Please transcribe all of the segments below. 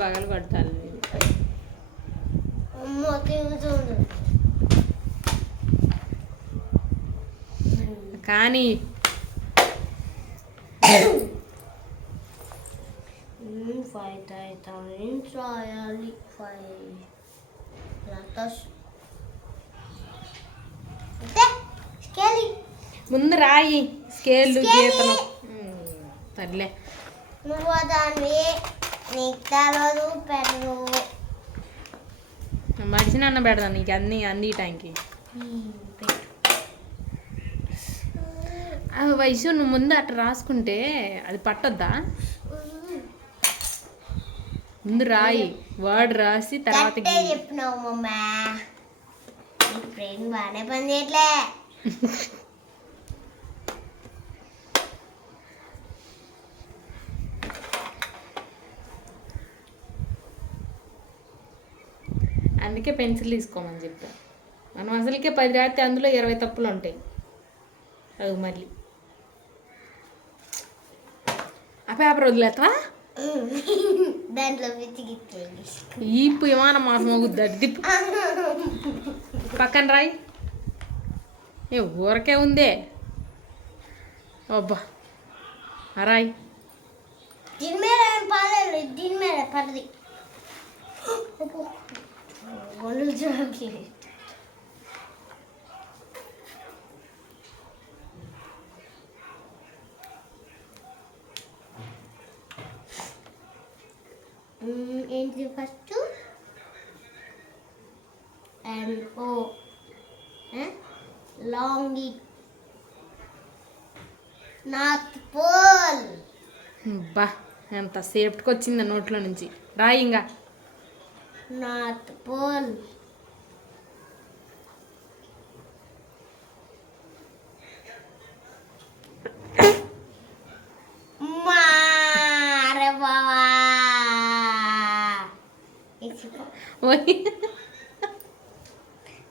బగలు కొట్టాలి కానీ రాయాలి ముందు రాయి స్కేళ్ళు గీతలు తల్లే నువ్వు దాన్ని నీకు తెలవదు పెడదు మడిసిన అన్న పెడదాం నీకు అన్ని టైంకి వయసు నువ్వు ముందు అట్లా రాసుకుంటే అది పట్టొద్దా ముందు రాయి వర్డ్ రాసి తర్వాత చెప్పినావు మమ్మా బ్రెయిన్ బాగానే పని చేయట్లే అందుకే పెన్సిల్ తీసుకోమని చెప్పా మనం అసలుకే 10 రాస్తే అందులో 20 తప్పులు ఉంటాయి అది మళ్ళీ ఆ పేపర్ వదిలేస్తావా దాంట్లో ఈపు విమానం మాసం అవుద్ది పక్కన రాయి ఏ ఊరకే ఉందే అబ్బా రాయి దీని మీద పాలేదు దీని మీద పడది ఏంటి ఫస్ట్ అండ్ ఓ లాంగ్ నార్త్ పోల్ బా ఎంత సేఫ్ట్కి వచ్చింది నోట్లో నుంచి రాయి ఇంకా నార్త్ పోల్ మారే బావా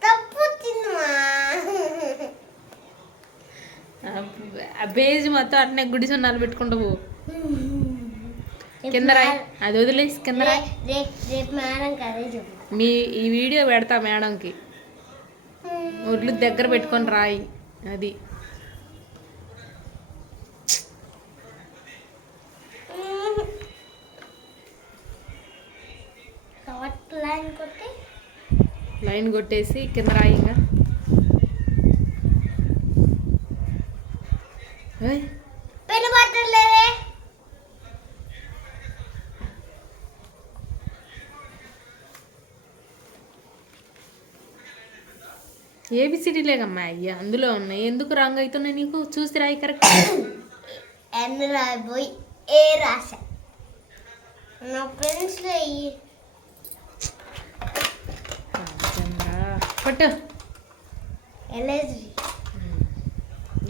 తప్పు ఆ పేజ్ మొత్తం అట్నే గుడి సున్నాలు పెట్టుకుంటూ పో కింద రాయి అది వదిలేసి కింద రాయి ఈ వీడియో పెడతా మేడంకి ఒడ్లు దగ్గర పెట్టుకొని రాయి అది లైన్ కొట్టేసి కింద రాయి ఇంకా పెన్ను పట్టలేదే ఏబిసిడి లేకమ్మా అయ్యా అందులో ఉన్నాయి ఎందుకు రాంగ్ అవుతున్నాయి నీకు చూసి రాయి కరెక్ట్ ఎన్ రాయబోయి ఏ రాసా నా పెన్సిల్ అయ్యి పట్టు ఎలేజీ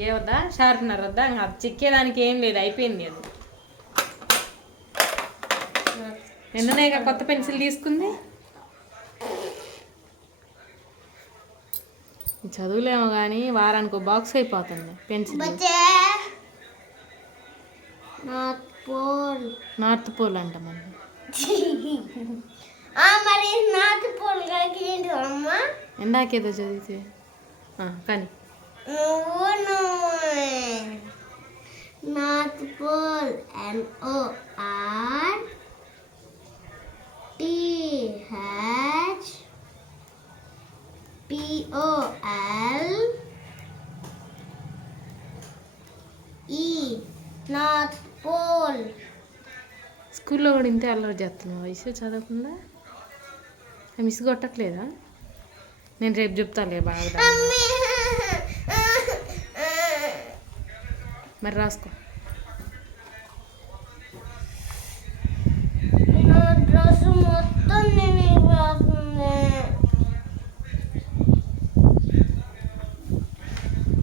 ఏ వద్దా షార్ప్నర్ వద్దా అది చెక్కేదానికి ఏం లేదు అయిపోయింది అది నిన్ననేగా కొత్త పెన్సిల్ తీసుకుంది చదువులేమో కానీ వారానికి ఒక బాక్స్ అయిపోతుంది పెన్సిల్ నార్త్ పోల్ అంట మరి నార్త్ పోల్ ఎందాకేదో చదివితే కానీ north pole NORTH POLE north pole స్కూల్లో కూడా ఇంతే అల్లరి చేస్తున్నావు వయసు చదవకుండా మిస్ కొట్టట్లేదా నేను రేపు చెప్తాలే బాగా మరి రాసుకో